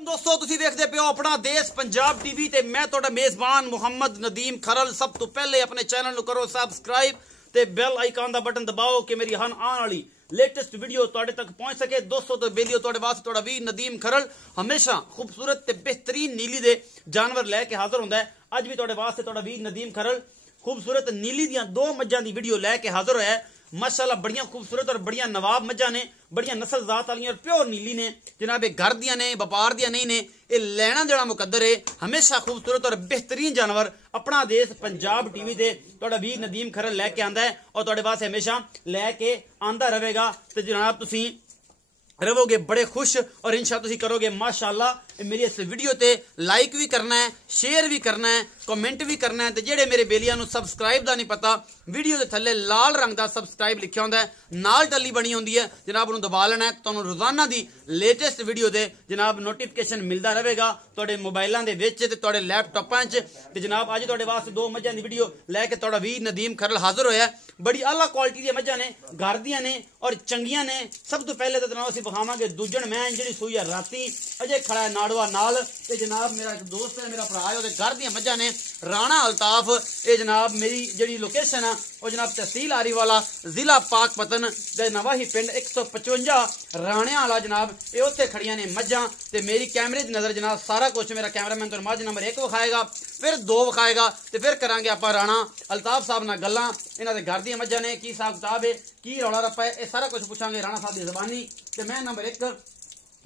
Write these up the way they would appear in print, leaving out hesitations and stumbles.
दोस्तों तुसी देखते पे हो अपना देश पंजाब टीवी ते मैं तुहाडा मेजबान मुहम्मद नदीम खरल। सब तो पहले अपने चैनल नु करो सबसक्राइब ते बेल आइकन दा बटन दबाओ कि मेरी हर आने वाली लेटेस्ट वीडियो तुहाडे तक पहुंच सके। दोस्तों तो वीडियो तुहाडे वास्ते तुहाडा वीर नदीम खरल हमेशा खूबसूरत ते बेहतरीन नीली दे जानवर लैके हाजिर हुंदा है। अज भी तुहाडे वास्ते तुहाडा वीर नदीम खरल खूबसूरत नीली दियां दो मज्जां दी वीडियो लैके हाजिर होया है। माशाल्लाह बढ़िया खूबसूरत और बढ़िया नवाब मज्जा ने, बढ़िया नस्ल जात वाली और प्योर नीली ने जनाब। ये घर दियां ने, व्यापार दियां नहीं ने। ये लेना देना मुकद्दर है। हमेशा खूबसूरत और बेहतरीन जानवर अपना देश पंजाब टीवी से तुहाडा वीर नदीम खरल लैके आंदा है और तुहाडे वास्ते हमेशा लैके आंदा रहेगा। तो जनाब तुसी रहोगे बड़े खुश और इंशाअल्लाह तुसी करोगे माशाअल्लाह। मेरी इस वीडियो ते लाइक भी करना है, शेयर भी करना है, कमेंट भी करना है। तो जेडे मेरे बेलियां नु सबसक्राइब दा नहीं पता, वीडियो के थल्ले लाल रंग का सबसक्राइब लिखा होंदा है, नाल टल्ली बनी होंदी है जनाब, उन्होंने दबा लेना है। तुहानू रोजाना दी लेटेस्ट वीडियो दे जनाब नोटिफिकेशन मिलता रहेगा तुहाडे मोबाइलों के विच ते तुहाडे लैपटॉपां च। ते जनाब अज तुहाडे वास्ते दो मज्जां दी वीडियो लैके तुहाडा वीर नदीम खरल हाजिर होया है। बड़ी आला क्वालिटी दी मज्जां ने, घर दियां ने और चंगियां ने। सब तो पहले तो जनाब असीं विखावांगे दूजण मैन जिहड़ी सूई है राती अजे खड़ा है नाड़वा नाल। ते जनाब मेरा एक दोस्त है, मेरा भरा है, ओहदे घर दियां मज्जां ने। राणा अल्ताफ ये जनाब मेरी जिहड़ी लोकेशन है वो जनाब तहसील आरीवाला जिला पाकपतन दे नवाही पिंड 155 राणे वाला जनाब। ये उत्थे खड़ियां ने मज्जां ते मेरी कैमरे दी नजर जनाब सारा कुछ मेरा कैमरामैन तुहानू मज्ज नंबर 1 विखाएगा, फिर 2 विखाएगा ते फिर करांगे आपां राणा अल्ताफ साहब नाल गल्लां। इन्हां दे घर दियां मज्जां ने, की हिसाब किताब है, की रौला रप्पा है, ये सारा कुछ पुछांगे राणा साहब दी ज़बानी। ते मैं नंबर 1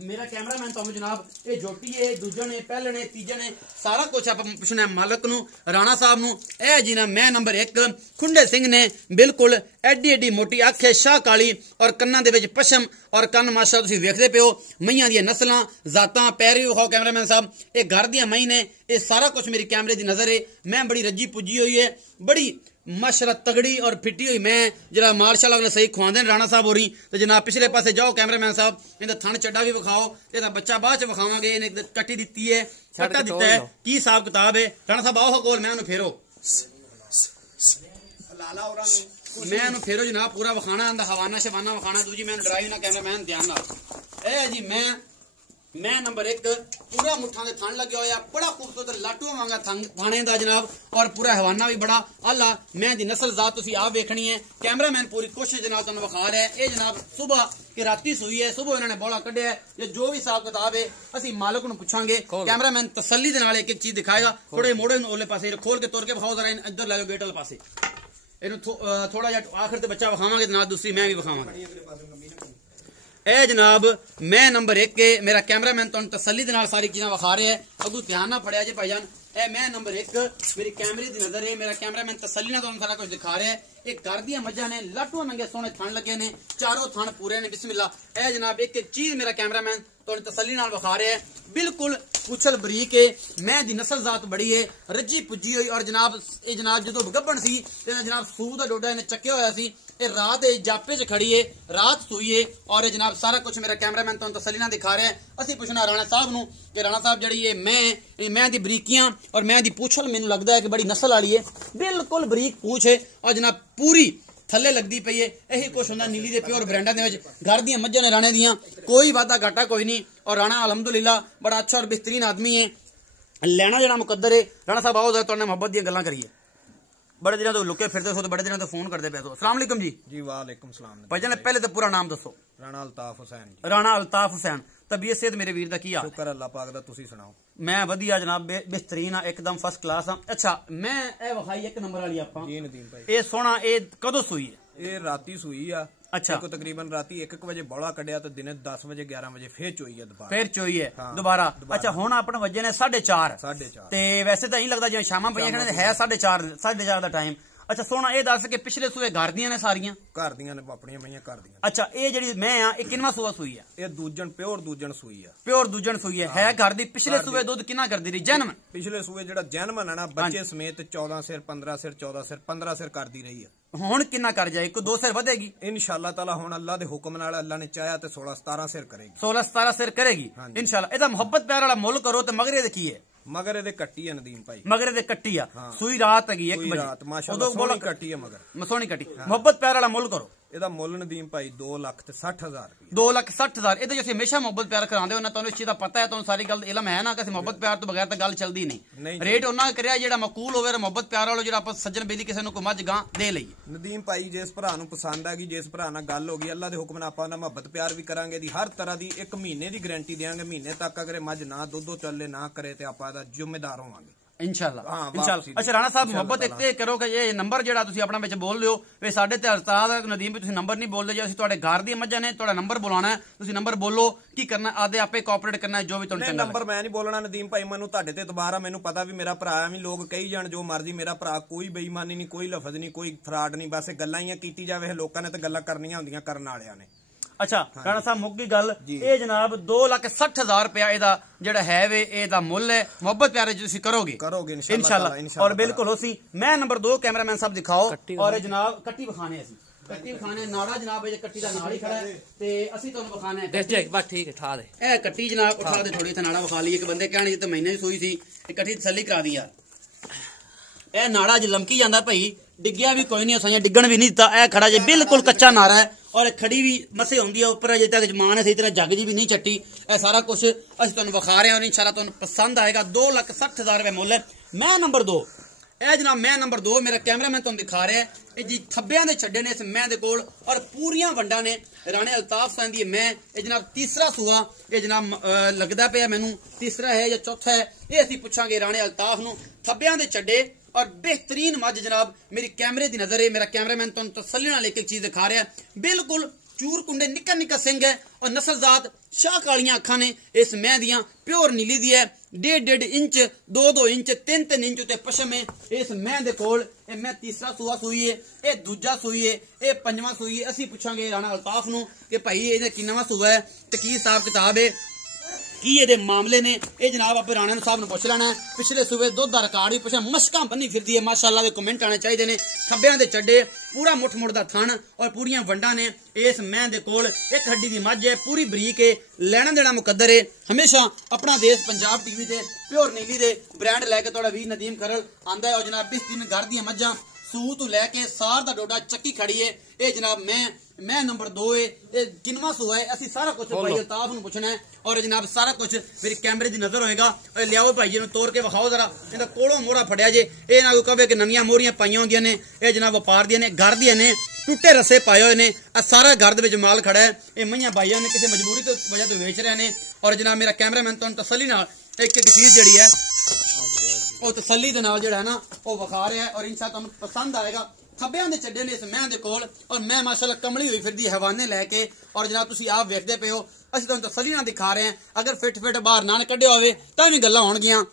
मेरा कैमरामैन तो जनाब ये जोटी है, दूजन है, पहले ने, तीजन है, सारा कुछ आप पुछना है मालक नू राणा साहब नू। ए जी ना मैं नंबर 1 खुंडे सिंह ने बिल्कुल एडी एडी मोटी अख है, शाह काली और कन्ना दे विच पशम और कन्न माशाअल्लाह तुसीं वेखदे पे हो। मईयां दी नस्लां जातां पैर भी विखाओ कैमरामैन साहब। ये घर दियां मई ने, ये सारा कुछ मेरी कैमरे दी नजर है। मैं बड़ी रजी पुजी हुई है, बड़ी माशाल्लाह तगड़ी और फिटी हुई मैं जरा मार्शल अगले सही खुआंदे राणा साहब हो रही। तो जनाब पिछले पासे जाओ कैमरामैन साहब, इनका थन चड्डा भी विखाओ, इहदा बच्चा बाद च विखावांगे। इन्हें कट्टी दित्ती है, कट्टा दिता है, की हिसाब किताब है। राणा साहब आओ कोल, मैं उन्हें फेरो, मैं उन्हें फेरो जनाब पूरा विखाना, आंदा हवाना शवाना विखाना। दूजी मैं ड्राइव ना कैमरामैन ध्यान नाल। ए जी मैं नंबर 1 पूरा मुठा दे थन लगे होया, बड़ा खूबसूरत लाटू वांगा थाने दा जनाब और पूरा हवाना भी बड़ा आला। मैं दी नस्ल जात तुसी आप वेखनी है। कैमरामैन पूरी कोशिश जनाब तुहानू विखा रहा है। ये जनाब सुबह की राती सुई है, सुबह इन्होंने बौला कढ़िया है। ये जो भी हिसाब किताब है असी मालक नू पुछांगे। कैमरामैन तसल्ली दे नाल एक चीज दिखाएगा। थोड़े मोड़े ओले पासे खोल के तोड़ के विखाओ जरा, इधर लै लो गेट वाले पासे। इन्हू थोड़ा जिहा आखिर ते बच्चा विखावांगे, नाल दूसरी मैं भी विखावांगा। ए जनाब मैं नंबर 1 के मेरा कैमरामैन तुहानू तसल्ली दे नाल सारी चीज़ां विखा रहे हैं। अगू ध्यान ना फड़िया जे भाईजान। ए मैं नंबर 1 मेरी कैमरे दी नजर है, मेरा कैमरामैन तसल्ली नाल तुहानू सारा कुछ दिखा रहा है। एक घर दियां मज्जां ने, लाटू नंगे सोने थन लगे ने, चारों थन पूरे ने, बिस्मिल्लाह। ए जनाब एक एक चीज मेरा कैमरामैन तुहानू तसल्ली नाल विखा रहा है। बिल्कुल पुछल बरीक है, मैं दी नस्ल जात बड़ी है, रजी पुजी हुई। और जनाब ये जनाब जो गब्बन सी जनाब सूह दा डोडा इन्हें चक्या होया सी। ये रात जापे च खड़ी है, रात सोई है और जनाब सारा कुछ मेरा कैमरामैन तुहानू तसल्ली नाल दिखा रहा है। असीं पुछना राणा साहब नू कि राणा साहब जड़ी है मैं दी बरीकियां और मैं दी पूछल मैनू लगता है कि बड़ी नस्ल वाली है। बिल्कुल बरीक पूछ है और जनाब पूरी थल्ले लगती पई है। यही कुछ होंदा नीली दे प्योर ब्रांडा दे विच। घर दियां मज्जां ने राणे दियां, कोई वादा घाटा कोई नहीं। और राणा अलहमदुलिल्लाह बड़ा अच्छा और बेहतरीन आदमी है, लेना जेड़ा मुकद्दर है। राणा साहब आओ तुहाडे मोहब्बत दी गल्लां करिए। बड़े दिनों तो लुके फिरते सो, बड़े दिनों तो फोन करते पे सो। अस्सलाम वालेकुम जी। वालेकुम सलाम। भाईजान पहले तो पूरा नाम दसो। राणा अल्ताफ हुसैन जी। राणा अल्ताफ हुसैन। तबीयत सेहत मेरे वीर दा की हाल? शुक्र अल्लाह पाक दा, तुसी सुनाओ? मैं वधिया जनाब, बेहतरीन हाँ, एकदम फर्स्ट क्लास हाँ। अच्छा मैं ए विखाई 1 नंबर वाली आपां जी नदीम भाई। ये सोना ये कदों सुई है? ये राती सुई आ। अच्छा तकरीबन राती 1 बजे बौला कढ़िया तो दिन 10 बजे 11 बजे फिर चोई है दोबारा। फिर चोई है दोबारा। अच्छा हुण अपने वजे ने 4:30 ते वैसे तो यही लगता जिवें शामां पईयां है 4:30 दा टाइम। अच्छा सोना ये दस के पिछले सूए घर दियां ने सारियां? घर दियां ने, अपनियां मईयां घर दियां। अच्छा ये जेड़ी मैं आ ये किनवा सूआ सुई है? ये दूजन प्योर दूजन सुई है। प्योर दूजन सुई है घर दी। पिछले सूए दुध कितना करदी रही जन्म? पिछले सूए जेड़ा जन्म है ना बच्चे समेत 14 सिर 15 सिर 14 सिर 15 सिर करदी रही है। हुण कितना कर जाए? 2 सिर वधेगी इंशाअल्लाह ताला। हुण अल्लाह दे हुक्म नाल अल्लाह ने चाहया ते 16 17 सिर करेगी। 16 17 सिर करेगी इंशाअल्लाह। एदा मोहब्बत प्यार वाला मुल करो ते मगर की है? मगर ये कट्टी है नदीम भाई, मगर ये कट्टी है। सुई रात है 1 बजे, माशाअल्लाह सोहनी कट्टी है। मगर सोहनी कट्टी। मोहब्बत प्यार वाला मुल करो। ਇਹਦਾ ਮੁੱਲ ਨਦੀਮ ਭਾਈ 2,60,000 ਰੁਪਏ। 2,60,000। ਇਹਦੇ ਅਸੀਂ ਹਮੇਸ਼ਾ ਮੁਹੱਬਤ ਪਿਆਰ ਕਰਾਉਂਦੇ ਹੋ ਨਾ, ਤੁਹਾਨੂੰ ਇਸ ਚੀਜ਼ ਦਾ ਪਤਾ ਹੈ, ਤੁਹਾਨੂੰ ਸਾਰੀ ਗੱਲ ਦਾ ਇਲਮ ਹੈ ਨਾ ਕਿ ਅਸੀਂ ਮੁਹੱਬਤ ਪਿਆਰ ਤੋਂ ਬਗੈਰ ਤਾਂ ਗੱਲ ਚੱਲਦੀ ਨਹੀਂ। ਰੇਟ ਉਹਨਾਂ ਕਰਿਆ ਜਿਹੜਾ ਮਕੂਲ ਹੋਵੇ, ਮੁਹੱਬਤ ਪਿਆਰ ਵਾਲੋ, ਜਿਹੜਾ ਆਪਾਂ ਸੱਜਣ ਬੇਲੀ ਕਿਸੇ ਨੂੰ ਕੋਈ ਮੱਝ ਗਾਂ ਦੇ ਲਈਏ। ਨਦੀਮ ਭਾਈ ਜਿਸ ਭਰਾ ਨੂੰ ਪਸੰਦ ਆ ਗਈ, ਜਿਸ ਭਰਾ ਨਾਲ ਗੱਲ ਹੋ ਗਈ, ਅੱਲਾ ਦੇ ਹੁਕਮ ਨਾਲ ਆਪਾਂ ਉਹਨਾਂ ਮੁਹੱਬਤ ਪਿਆਰ ਵੀ ਕਰਾਂਗੇ ਦੀ ਹਰ ਤਰ੍ਹਾਂ ਦੀ 1 ਮਹੀਨੇ ਦੀ ਗਾਰੰਟੀ ਦੇਵਾਂਗੇ। ਮਹੀਨੇ ਤੱਕ ਅਗਰ ਮੱਝ ਨਾ ਦੁੱਧੋ ਚੱਲੇ ਨਾ ਕਰੇ ਤੇ ਆਪਾਂ ਇਹਦਾ ਜ਼ਿੰਮੇਦਾਰ ਹੋਵਾਂਗੇ इंशाल्लाह। अच्छा राणा साहब मुहब्बत एक करो कि ये नंबर जो अपना विच बोल रहे हो वे साढ़े उस्ताद नदीम तुसीं नंबर नहीं बोल रहे, जो घर दी मझां ने तुहाडा नंबर बुलाना है, तुसीं नंबर बोलो की करना आदे आपे कोऑपरेट करना है जो भी तुहानूं चंगा नंबर मैं नहीं बोलना नदीम भाई, मैनूं तुहाडे ते इतबार आ, मैनूं पता भी मेरा भरा है, लोग कही जाण जो मर्जी, मेरा भरा कोई बेईमानी नहीं, कोई लफज नहीं, कोई फ्रॉड नहीं, बस गल्लां ही कीती जावे, लोकां ने ते गल्लां करनियां हुंदियां करन वालियां ने। अच्छा राणा साहब मुक गई गल, ये जनाब 2,60,000 रुपया ਇਹਦਾ ਜਿਹੜਾ ਹੈ ਵੇ ਇਹਦਾ ਮੁੱਲ ਹੈ। ਮੁਹੱਬਤ ਪਿਆਰੇ ਤੁਸੀਂ ਕਰੋਗੇ इंशाल्लाह और बिल्कुल हो सी। मैं नंबर 2 कैमरामैन साहब दिखाओ और जनाब कट्टी विखाने ਅਸੀਂ कट्टी विखाने नाड़ा जनाब ये कट्टी ਦਾ ਨਾਲ ਹੀ ਖੜਾ ਹੈ ਤੇ ਅਸੀਂ ਤੁਹਾਨੂੰ ਵਿਖਾਣਾ ਹੈ देख बस ठीक है ठा दे ਇਹ कट्टी जनाब उठा दे थोड़ी सा नाड़ा विखा ਲਈ, ਇੱਕ ਬੰਦੇ ਕਹਿਣ ਜੇ ਤੇ ਮਹੀਨੇ ਦੀ ਸੂਈ ਸੀ ਇਹ कट्टी तसल्ली करा दी यार। ਇਹ ਨਾੜਾ ਜ ਲਮਕੀ ਜਾਂਦਾ ਭਾਈ, ਡਿੱਗਿਆ ਵੀ ਕੋਈ ਨਹੀਂ, ਅਸਾਂ ਡਿੱਗਣ ਵੀ ਨਹੀਂ ਦਿੱਤਾ। ਇਹ ਖੜਾ ਜੇ ਬਿਲਕੁਲ ਕੱਚਾ ਨਾਰਾ ਹੈ और खड़ी भी मसे होंगी है उपर, अजे तक जमान है सही तरह जग जी भी नहीं चट्टी। यह सारा कुछ असं तुहानूं विखा रहे हैं और इंशाल्लाह तुहानूं पसंद आएगा। 2,60,000 रुपये मुल है। मैं नंबर 2 यह जनाब मैं नंबर 2 मेरा कैमरामैन तुहानूं दिखा रहा है ये जी थब्बियां दे छड्डे ने इस मैं दे कोल और पूरियां वंडा ने राणे अल्ताफ सां दी मैं ये जनाब तीसरा सूआ ये जनाब लगदा पिया मैनूं तीसरा है या चौथा है, ये असीं पुछांगे राणे अल्ताफ नूं। थब्बियां दे छड्डे और बेहतरीन मज जनाब मेरी कैमरे की नजर है, मेरा कैमरामैन तुम तसल्ली नाल एक चीज दिखा रहा है, बिल्कुल चूर कुंडे निक्का निक्का सिंह है और नस्लजात शाह कालियां अखां ने इस मैं दियां प्योर नीली दी है। 1.5 इंच 2 इंच 3 इंच उत्ते पशम है इस मैं दे कोल। मैं तीसरा सूआ सूई है, ये दूजा सूई है, ये पंजवां सूई है। असीं पुछांगे राणा अल्ताफ नूं कि भाई ये किन्नवां सूआ है ते की हिसाब किताब है की ये मामले ने। ये जनाब आप राणे साहब ने पुछ लेना है। पिछले सूबे दुध का रिकॉर्ड भी पुछा, मशकां बनी फिरदी है माशाअल्लाह, के कमेंट आने चाहिए ने। खब्बियां दे चड्डे पूरा मुठ मुठ दा थण और पूरियां वंडा ने इस मैं दे कोल। एक हड्डी दी मझ है पूरी बरीक है, लेना देना मुकद्दर है। हमेशा अपना देश पंजाब टीवी दे प्योर नीली दे ब्रांड लैके थोड़ा वीर नदीम खरल आंदा है और जनाब 20 दिन घर दी मझां सूह तो लैके सार दा डोडा चक्की खड़ी है। ये जनाब मैं नंबर 2 है, ये किनवा सूआ है, असी सारा कुछ भाई अल्ताफ नूं पुछना है और जनाब सारा कुछ मेरी कैमरे दी नजर होएगा। लियाओ भाई जी नूं तोड़ के विखाओ जरा, इहदा कोलों मोहरा फड़िया जे, ये ना कोई कहे कि नवीं मोहरियां पाईयां होंदियां ने, ये जनाब व्यापार दियां ने, घर दियां ने, टुटे रस्से पाए हुए ने। सारा घर दे विच माल खड़ा है, ये मईयां बाईयां ने किसी मजबूरी तो वजह तो वेच रहे ने। और जनाब मेरा कैमरामैन तुहानूं तसल्ली नाल एक एक चीज जिहड़ी है ਉਹ तसल्ली दे नाल जिहड़ा है ना वो विखा रहा है और इंशाअल्लाह तुहानूं पसंद आएगा। खब्बियां दे चड्डे ने इस मैं दे कोल और मैं माशाअल्लाह कमली हुई फिरदी हवाने लैके और जनाब तुसीं आप वेखदे पे हो, असीं तुहानूं तसल्ली नाल दिखा रहे हैं। अगर फिट बाहर ना कढिया होवे तां भी गल्लां होणगियां,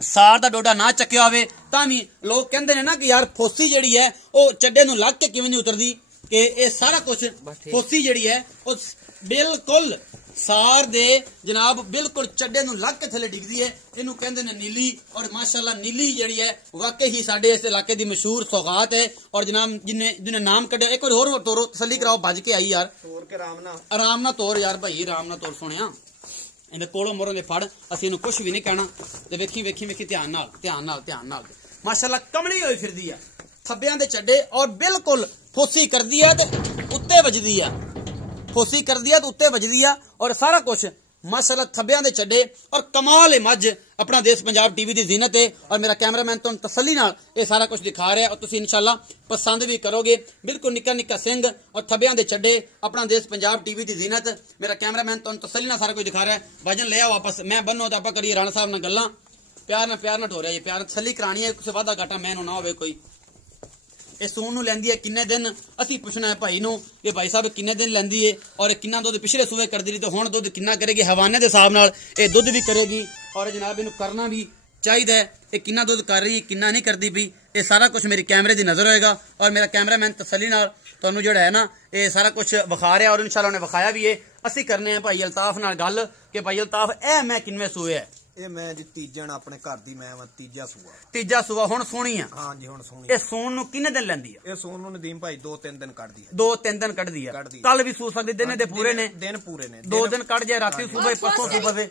सार दा डोडा ना चक्किया होवे तां भी लोग कहंदे ने ना कि यार फोसी जिहड़ी है वो चड्डे नूं लग के किवें नहीं उतरदी, कि ये सारा कुछ फोसी जिहड़ी है वो बिल्कुल सार दे जनाब बिल्कुल चड्डे नूं लग के थले डिगदी है। इनू कहंदे ने नीली और माशाअल्लाह नीली जिहड़ी है वाकई ही साडे इस इलाके दी मशहूर सौगात है। और जनाब जिन्हें नाम कढ़िया एक बार होर तोरो तसल्ली कराओ, भज के आई यार, तोर के आराम ना तोर यार भाई, आराम ना तोर सुनिया इहदे कोलों मोरों दे फड़, असीं इहनूं कुछ भी नहीं कहना ते वेखी वेखी वेखी ध्यान नाल माशाअल्लाह कमली होई फिरदी है। थब्बियां दे चड्डे और बिल्कुल फोसी करदी है ते उत्ते वजदी है, फोसी कर दिया तो उत्ते वजदी है और सारा कुछ माशाअल्लाह थब्बियां दे चड्डे और कमाल है मज। अपना देश पंजाब टीवी की जीनत है और मेरा कैमरामैन तुहानूं तसल्ली नाल ये सारा कुछ दिखा रहा है और तुसीं इंशाअल्लाह पसंद भी करोगे। बिल्कुल निक्का निक्का सिंह और थब्बियां दे चड्डे, अपना देश पंजाब टीवी की जीनत। मेरा कैमरामैन तुहानूं तसल्ली नाल सारा कुछ दिखा रहा है। भाजन ले आओ वापस, मैं बनो तो आपां करिए राणा साहब नाल गल्लां, प्यार ना हो रहा है, प्यार तसल्ली करानी है, कुछ वादा घाटा मैनूं ना होवे कोई। ये सून नूं लैंदी है किन्ने दिन, असीं पुछना है भाई नूं कि भाई साहब किन्ने दिन लैंदी है और किन्ना दुध पिछले सूबे करदी रही तो हुण दुध किन्ना करेगी, हवाने के हिसाब नाल ये दुध भी करेगी और जनाब इनू करना भी चाहिए। ये किन्ना दुध कर रही किन्ना नहीं करती पई, ये सारा कुछ मेरी कैमरे की नजर होएगा और मेरा कैमरामैन तसल्ली नाल तुहानूं जिहड़ा है ना ये सारा कुछ विखा रहा और इंशाअल्लाह उन्हें विखाया भी है। असीं करने हैं भाई अल्ताफ नाल गल कि भाई अल्ताफ ए मैं किनवे सूए है, ਇਹ ਮੈਂ ਜੀ ਤੀਜਣ ਆਪਣੇ ਘਰ ਦੀ ਮੈਂ ਵਾ ਤੀਜਾ ਸੂਆ ਹੁਣ ਸੋਹਣੀ ਆ। ਹਾਂ ਜੀ ਹੁਣ ਸੋਹਣੀ। ਇਹ ਸੂਣ ਨੂੰ ਕਿੰਨੇ ਦਿਨ ਲੈਂਦੀ ਆ? ਇਹ ਸੂਣ ਨੂੰ ਨਦੀਮ ਭਾਈ 2-3 ਦਿਨ ਕੱਢਦੀ ਹੈ। 2-3 ਦਿਨ ਕੱਢਦੀ ਆ, ਕੱਲ ਵੀ ਸੂ ਸਕਦੀ, ਦਿਨ ਦੇ ਪੂਰੇ ਨੇ, ਦਿਨ ਪੂਰੇ ਨੇ, 2 ਦਿਨ ਕੱਢ ਜਾਏ, ਰਾਤੀ ਸੂਬਾ ਪਰਸੋਂ ਸੂਬਾ ਵੇ।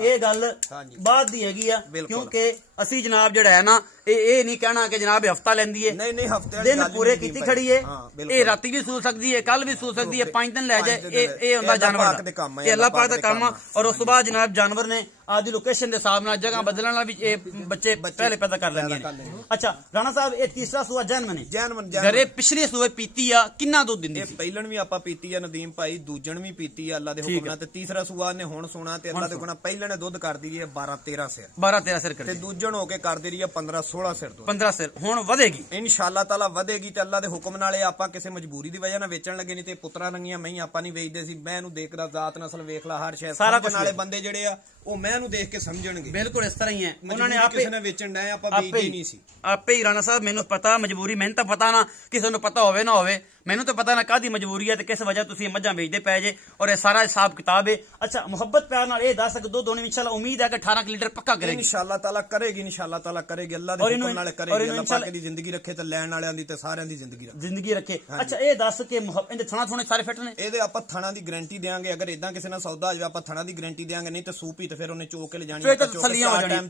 ਇਹ ਗੱਲ ਬਾਅਦ ਦੀ ਹੈਗੀ ਆ ਕਿਉਂਕਿ ਅਸੀਂ ਜਨਾਬ ਜਿਹੜਾ ਹੈ ਨਾ ਇਹ ਨਹੀਂ ਕਹਿਣਾ ਕਿ ਜਨਾਬ ਹਫਤਾ ਲੈਂਦੀ ਹੈ, ਨਹੀਂ ਨਹੀਂ ਹਫਤੇ ਦਿਨ ਪੂਰੇ ਕੀਤੀ ਖੜੀ ਹੈ। ਇਹ ਰਾਤੀ ਵੀ ਸੂ ਸਕਦੀ ਹੈ, ਕੱਲ ਵੀ ਸੂ ਸਕਦੀ ਹੈ, 5 ਦਿਨ ਲੈ ਜਾਏ, ਇਹ ਹੁੰਦਾ ਜਾਨਵਰ ਦਾ, ਇਹ ਅੱਲਾਹ ਪਾਕ ਦਾ ਕੰਮ ਆ। ਔਰ ਉਸ ਤੋਂ ਬਾਅਦ ਜਨਾਬ ਜਾਨਵਰ ਨੇ ਆਦੀ ਲੋकेशन ਦੇ ਹਿਸਾਬ ਨਾਲ ਜਗ੍ਹਾ ਬਦਲਣ ਨਾਲ ਵੀ ਇਹ ਬੱਚੇ ਪਹਿਲੇ ਪੈਦਾ ਕਰ ਲੈਂਦੇ ਨੇ। ਅੱਛਾ ਰਾਣਾ ਸਾਹਿਬ, ਇਹ ਤੀਸਰਾ ਸੂਆ ਜੈਨਮਨ ਘਰੇ ਪਿਛਲੇ ਸੂਏ ਪੀਤੀ ਆ, ਕਿੰਨਾ ਦੁੱਧ ਦਿੰਦੀ ਸੀ? ਪਹਿਲਣ ਵੀ ਆਪਾਂ ਪੀਤੀ ਆ ਨਦੀਮ ਭਾਈ, ਦੂਜਣ ਵੀ ਪੀਤੀ ਆ ਅੱਲਾ ਦੇ ਹੁਕਮ ਨਾਲ, ਤੇ ਤੀਸਰਾ ਸੂਆ ਨੇ ਹੁਣ ਸੋਣਾ ਤੇ ਅੱਲਾ ਦੇ ਹੁਕਮ ਨਾਲ ਪਹਿਲਣ ਨੇ ਦੁੱਧ ਕਰਦੀ ਰਹੀ ਹੈ 12-13 ਸਿਰ, 12-13 ਸਿਰ ਤੇ ਦੂਜਣ ਹੋ ਕੇ ਕਰਦੀ ਰਹੀ ਹੈ 15-16 ਸਿਰ, 15 ਸਿਰ। ਹੁਣ ਵਧੇਗੀ ਇਨਸ਼ਾਅੱਲਾ ਤਾਲਾ, ਵਧੇਗੀ ਤੇ ਅੱਲਾ ਦੇ ਹੁਕਮ ਨਾਲ। ਇਹ ਆਪਾਂ ਕਿਸੇ ਮਜਬੂਰੀ ਦੀ ਵਜ੍ਹਾ ਨਾਲ ਵੇਚਣ ਲੱਗੇ, ਨਹੀਂ ਤੇ ਪੁੱਤਰਾਂ ਰੰਗੀਆਂ ਮਹੀਂ ਆਪਾਂ ਨਹੀਂ ਵੇਚਦੇ ਸੀ। ਮੈਂ ਇਹਨੂੰ ਦੇਖਦਾ, ਜ਼ਾਤ ਨਸਲ ਵੇਖ ਲਾ, ਹਰ ਸ਼ੈ ਸਾਰਾ ਕੁਝ ਵਾਲੇ ਬੰਦੇ ਜਿਹੜੇ ਆ ਉਹ ਮੈਂ ਇਹਨੂੰ ਦੇਖ ਕੇ ਸਮਝਣਗੇ। ਬਿਲਕੁਲ ਇਸ ਤਰ੍ਹਾਂ ਹੀ ਹੈ, ਉਹਨਾਂ ਨੇ ਕਿਸੇ ਨੇ ਵੇਚਣ ਡਾਇਆ, ਆਪਾਂ ਵੇਚਦੇ ਹੀ ਨਹੀਂ ਸੀ ਆਪੇ ਹੀ। ਰਾਣਾ ਸਾਹਿਬ ਮੈਨੂੰ ਪਤਾ ਮਜਬੂਰੀ, ਮੈਨੂੰ ਤਾਂ ਪਤਾ ਨਾ, ਕਿਸੇ ਨੂੰ ਪਤਾ ਹੋਵੇ ਨਾ ਹੋਵੇ, ਮੈਨੂੰ ਤਾਂ ਪਤਾ ਨਾ ਕਾਹਦੀ ਮਜਬੂਰੀ ਹੈ ਤੇ ਕਿਸ ਵਜ੍ਹਾ ਤੁਸੀਂ ਮੱਝਾਂ ਵੇਚਦੇ ਪਏ ਜੇ, ਔਰ ਇਹ ਸਾਰਾ ਹਿਸਾਬ ਕਿਤਾਬ ਹੈ। ਅੱਛਾ ਮੁਹੱਬਤ ਪਿਆਰ ਨਾਲ ਇਹ ਦੱਸ ਕਿ ਦੁੱਧ ਹੋਣੀ ਇਨਸ਼ਾਅੱਲਾ ਉਮੀਦ ਹੈ ਕਿ 18 ਲੀਟਰ ਪੱਕਾ ਕਰੇਗੀ ਇਨਸ਼ਾਅੱਲਾ ਤਾਲਾ, ਕਰੇਗੀ ਇਨਸ਼ਾਅੱਲਾ ਤਾਲਾ, ਕਰੇਗੀ ਅੱਲਾ ਦੇ ਹੁਕਮ ਨਾਲ ਕਰੇਗੀ। ਅੱਲਾ ਪਾਕ ਦੀ ਜ਼ਿੰਦਗੀ ਰੱਖੇ ਤੇ ਲੈਣ ਵਾਲਿਆਂ ਦੀ ਤੇ ਸਾਰਿਆਂ ਦੀ ਜ਼ਿੰਦਗੀ ਰੱਖੇ। ਅੱਛਾ ਇਹ ਦੱਸ ਕਿ ਇਹਦੇ ਥਣਾ ਥੋਣੇ ਸਾਰੇ ਫਿੱਟ ਨੇ? ਇਹਦੇ ਆਪਾਂ ਥਣਾ ਦੀ ਗਾਰੰਟੀ ਦੇਾਂਗੇ, ਅਗਰ ਇਦਾਂ ਕਿਸੇ ਨਾਲ ਸੌਦਾ ਹੋ ਜਾਵੇ ਆਪਾਂ ਥਣਾ ਦੀ ਗਾਰੰਟੀ ਦੇਾਂਗੇ, ਨਹੀਂ ਤੇ ਸੂਪੀ ਤੇ ਫਿਰ ਉਹਨੇ ਚੋਕ ਕੇ ਲੈ ਜਾਣੀ, ਫਿਰ ਤਾਂ ਤਸੱਲੀਆਂ ਹੋ ਜਾਣੀਆਂ,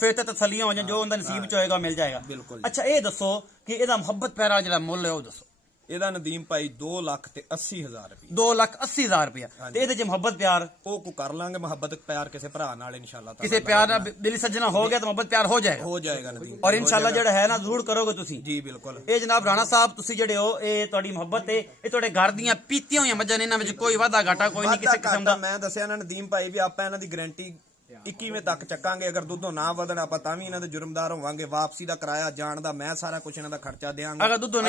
ਫਿਰ ਤਾਂ ਤਸੱਲੀਆਂ ਹੋ ਜਾਣ, ਜੋ ਉਹਦਾ ਨਸੀਬ ਚ ਹੋਏਗਾ ਮਿਲ ਜਾਏਗਾ। ਅੱਛਾ ਇਹ ਦੱਸੋ ਕਿ ਇਹਦਾ ਮੁਹੱਬਤ ਪਿਆਰਾ ਜਿਹੜਾ ਮੁੱਲ ਹੈ ਉਹ ਦੱਸੋ? ਇਹਦਾ ਨਦੀਮ ਭਾਈ 2,80,000 ਰੁਪਏ, 2,80,000 ਰੁਪਏ। ਤੇ ਇਹਦੇ ਚ ਮੁਹੱਬਤ ਪਿਆਰ ਉਹ ਕੋ ਕਰ ਲਾਂਗੇ, ਮੁਹੱਬਤ ਪਿਆਰ ਕਿਸੇ ਭਰਾ ਨਾਲ ਇਨਸ਼ਾਅੱਲਾ, ਕਿਸੇ ਪਿਆਰ ਨਾਲ ਦਿਲੀ ਸੱਜਣਾ ਹੋ ਗਿਆ ਤਾਂ ਮੁਹੱਬਤ ਪਿਆਰ ਹੋ ਜਾਏਗਾ ਨਦੀਮ, ਔਰ ਇਨਸ਼ਾਅੱਲਾ ਜਿਹੜਾ ਹੈ ਨਾ ਜ਼ਰੂਰ ਕਰੋਗੇ ਤੁਸੀਂ। ਜੀ ਬਿਲਕੁਲ। ਇਹ ਜਨਾਬ ਰਾਣਾ ਸਾਹਿਬ ਤੁਸੀਂ ਜਿਹੜੇ ਹੋ, ਇਹ ਤੁਹਾਡੀ ਮੁਹੱਬਤ ਹੈ, ਇਹ ਤੁਹਾਡੇ ਘਰ ਦੀਆਂ ਪੀਤੀਆਂ ਹੋਈਆਂ ਮੱਝਾਂ ਨੇ, ਇਹਨਾਂ ਵਿੱਚ ਕੋਈ ਵਾਧਾ ਘਾਟਾ ਕੋਈ ਨਹੀਂ ਕਿਸੇ ਕਿਸਮ ਦਾ। ਮੈਂ ਦੱਸਿਆ ਨਾ ਨਦੀਮ ਭਾਈ ਵੀ ਆਪਾਂ ਇਹਨਾਂ ਦੀ ਗਾਰੰਟੀ 21ਵੇਂ ਤੱਕ ਚੱਕਾਂਗੇ, ਅਗਰ ਦੁੱਧੋਂ ਨਾ ਵਧਣ ਆਪਾਂ ਤਾਂ ਵੀ ਇਹਨਾਂ ਦੇ ਜੁਰਮਦਾਰ ਹੋਵਾਂਗੇ। ਵਾਪਸੀ ਦਾ ਕਿਰਾਇਆ, ਜਾਣ ਦਾ ਮੈਂ ਸਾਰਾ ਕੁਝ ਇਹਨਾਂ ਦਾ ਖਰਚਾ ਦਿਆਂਗਾ। ਅਗਰ ਦੁੱਧੋਂ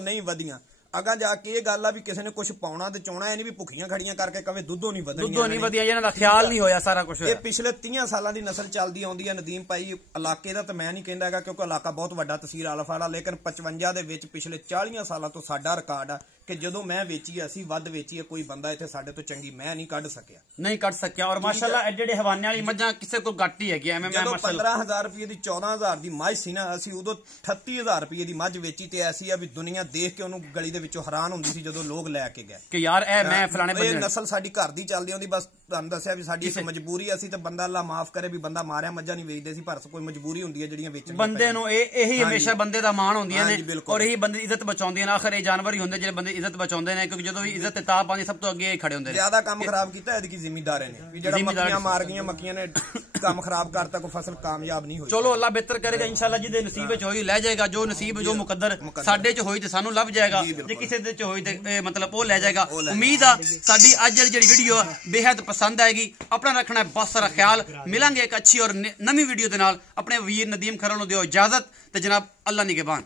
ਨਹੀਂ ਵਧੀਆਂ ਅਗਾ ਜਾ ਕੇ ਇਹ ਗੱਲ ਆ ਵੀ ਕਿਸੇ ਨੇ ਕੁਝ ਪਾਉਣਾ ਤੇ ਚਾਉਣਾ, ਇਹ ਨਹੀਂ ਵੀ ਭੁੱਖੀਆਂ ਖੜੀਆਂ ਕਰਕੇ ਕਵੇ ਦੁੱਧੋਂ ਨਹੀਂ ਵਧੀਆ, ਇਹਨਾਂ ਦਾ ਖਿਆਲ ਨਹੀਂ ਹੋਇਆ ਸਾਰਾ ਕੁਝ। ਇਹ ਪਿਛਲੇ 30 ਸਾਲਾਂ ਦੀ ਨਸਲ ਚੱਲਦੀ ਆਉਂਦੀ ਹੈ ਨਦੀਮ ਭਾਈ। ਇਲਾਕੇ ਦਾ ਤਾਂ ਮੈਂ ਨਹੀਂ ਕਹਿੰਦਾ ਹੈਗਾ ਕਿਉਂਕਿ ਇਲਾਕਾ ਬਹੁਤ ਵੱਡਾ ਤਹਿਸੀਲ ਆਲਫਾੜਾ, ਲੇਕਿਨ 55 ਦੇ ਵਿੱਚ ਪਿਛਲੇ 40 ਸਾਲਾਂ ਤੋਂ ਸਾਡਾ ਰਿਕਾਰਡ ਆ ਕਿ ਜਦੋਂ ਮੈਂ ਵੇਚੀ, ਅਸੀਂ ਵੱਧ ਵੇਚੀ, ਕੋਈ ਬੰਦਾ ਇੱਥੇ ਸਾਡੇ ਤੋਂ ਚੰਗੀ ਮੈਂ ਨਹੀਂ ਕੱਢ ਸਕਿਆ। ਔਰ ਮਾਸ਼ਾਅੱਲਾ ਜਿਹੜੇ ਹਵਾਨੇ ਵਾਲੀ ਮੱਝਾਂ ਕਿਸੇ ਕੋਲ ਘੱਟ ਹੀ ਹੈਗੀ। ਐਵੇਂ ਮੈਂ 15,000 ਰੁਪਏ ਦੀ 14,000 ਦੀ ਮੱਝ ਸੀ ਨਾ, ਅਸੀਂ ਉਦੋਂ 38,000 ਰੁਪਏ ਦੀ ਮੱਝ ਵੇਚੀ, ਤੇ ਐਸੀ ਆ ਵੀ ਦੁਨੀਆ ਦੇਖ ਕੇ ਉਹਨੂੰ ਗਲੀ ਦੇ ਵਿੱਚੋਂ ਹੈਰਾਨ ਹੁੰਦੀ ਸੀ ਜਦੋਂ ਲੋਕ ਲੈ ਕੇ ਗਏ ਕਿ ਯਾਰ ਇਹ ਮੈਂ ਫਲਾਣੇ ਬੰਦੇ। ਇਹ ਨਸਲ ਸਾਡੀ ਘਰ ਦੀ ਚੱਲਦੀ ਆਉਂਦੀ, ਬਸ ਤੁਹਾਨੂੰ ਦੱਸਿਆ ਵੀ ਸਾਡੀ ਇੱਕ ਮਜਬੂਰੀ, ਅਸੀਂ ਤਾਂ ਬੰਦਾ ਅੱਲਾ ਮਾਫ ਕਰੇ ਵੀ ਬੰਦਾ ਮਾਰਿਆ ਮੱਝਾਂ ਨਹੀਂ ਵੇਚਦੇ ਸੀ, ਪਰ ਕੋਈ ਮਜਬੂਰੀ ਹੁੰਦੀ ਹੈ ਜਿਹੜੀਆਂ ਵੇਚਣ ਬੰਦੇ ਨੂੰ। ਇਹੀ ਹਮੇਸ਼ਾ ਬੰਦੇ ਦਾ ਮਾਣ ਹੁੰਦੀਆਂ ਨੇ, ਔਰ ਇਹੀ ਬੰਦੇ ਦੀ ਇੱਜ਼ਤ ਬਚਾਉਂਦੀਆਂ ਨੇ। ਆਖਰ ਇਹ ਜਾਨਵਰ ਹੀ ਹੁੰਦੇ ਜਿਹੜੇ ਬੰਦੇ ਇੱਜ਼ਤ ਬਚਾਉਂਦੇ ਨੇ, ਕਿਉਂਕਿ ਜਦੋਂ ਵੀ ਇੱਜ਼ਤ ਤੇ ਤਾਪ ਆਉਂਦੀ ਸਭ ਤੋਂ ਅੱਗੇ ਹੀ ਖੜੇ ਹੁੰਦੇ ਨੇ। ਜ਼ਿਆਦਾ ਕੰਮ ਖਰਾਬ ਕੀਤਾ ਇਹਦੀ ਜ਼ਿੰਮੇਦਾਰ ਨੇ, ਵੀ ਜਿਹੜਾ ਮੱਖੀਆਂ ਮਾਰ ਗਈਆਂ, ਮੱਖੀਆਂ ਨੇ ਕੰਮ ਖਰਾਬ ਕਰਤਾ, ਕੋਈ ਫਸਲ ਕਾਮਯਾਬ ਨਹੀਂ ਹੋਈ। ਚਲੋ ਅੱਲਾ ਬਿਹਤਰ ਕਰੇਗਾ ਇਨਸ਼ਾਅੱਲਾ, ਜਿਹਦੇ ਨਸੀਬ ਵਿੱਚ ਹੋਈ ਲੈ ਜਾਏਗਾ, ਜੋ ਨਸੀਬ ਜੋ ਮੁਕੱਦਰ ਸਾਡੇ ਚ ਹੋਈ ਤੇ ਸਾਨੂੰ ਲੱਭ ਜਾਏਗਾ, ਜੇ ਕਿਸੇ ਦੇ ਚ ਹੋਈ ਤੇ ਮਤਲਬ ਉਹ ਲੈ ਜਾਏਗਾ। ਉਮੀਦ ਆ ਸਾਡੀ ਅੱਜ ਵਾਲੀ ਜਿਹੜੀ ਵੀਡੀਓ ਬੇहद ਪਸੰਦ ਆਏਗੀ। ਆਪਣਾ ਰੱਖਣਾ ਬਹੁਤ ਸਾਰਾ ਖਿਆਲ। ਮਿਲਾਂਗੇ ਇੱਕ ਅੱਛੀ ਔਰ ਨਵੀਂ ਵੀਡੀਓ ਦੇ ਨਾਲ। ਆਪਣੇ ਵੀਰ ਨਦੀਮ ਖਰਲ ਨੂੰ ਦਿਓ ਇਜਾਜ਼ਤ ਤੇ ਜਨਾਬ ਅੱਲਾ ਨਿਗਹਿਬਾਨ।